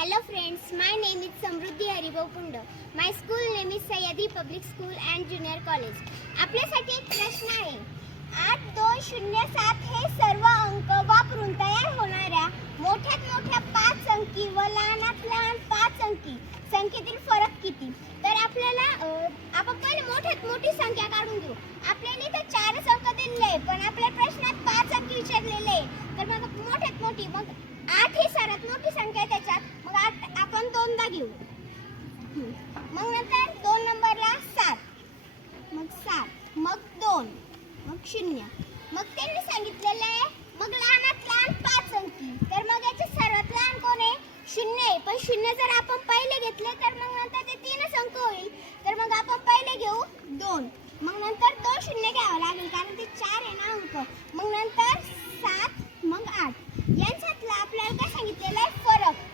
Hello friends, my name is Samruddhi Haribhav Punda. My school name is Sayyadi Public School and Junior College. आपल्यासाठी एक प्रश्न आहे. 8207 हे सर्व अंक वापरून तयार होणाऱ्या मोठ्यात मोठ्या 5 अंकी व लहानात लहान 5 अंकी संख्येतील फरक किती? तर आपल्याला आपण पहिले मोठ्यात मोठी संख्या काढून घेऊ. आपल्याला इथे 4 अंक दिलेले आहे, पण आपल्या प्रश्नात 5 अंकी विचारलेले आहे. तर मग मोठ्यात मोठी, मग 8 ही सर्वात मोठी संख्या आहे त्याच्यात. मग 8 आपण दोनदा घेऊ. मग नंतर 2 नंबरला 7, मग 7, मग 2, मग 0. मग त्यांनी सांगितलेलं आहे मग लहानात लहान 5 अंकी. तर मग याचे सर्वात लहान कोण आहे? 0 आहे. पण 0 जर आपण पहिले घेतले तर मग नंतर ते 3 अंक होईल. तर मग आपण पहिले घेऊ 2, मग नंतर 2 0 घ्यावं लागेल कारण ते 4 आहे ना अंक. मग नंतर 7, मग 8. यांच्यातला आपल्याला काय सांगितलेलं आहे? फरक.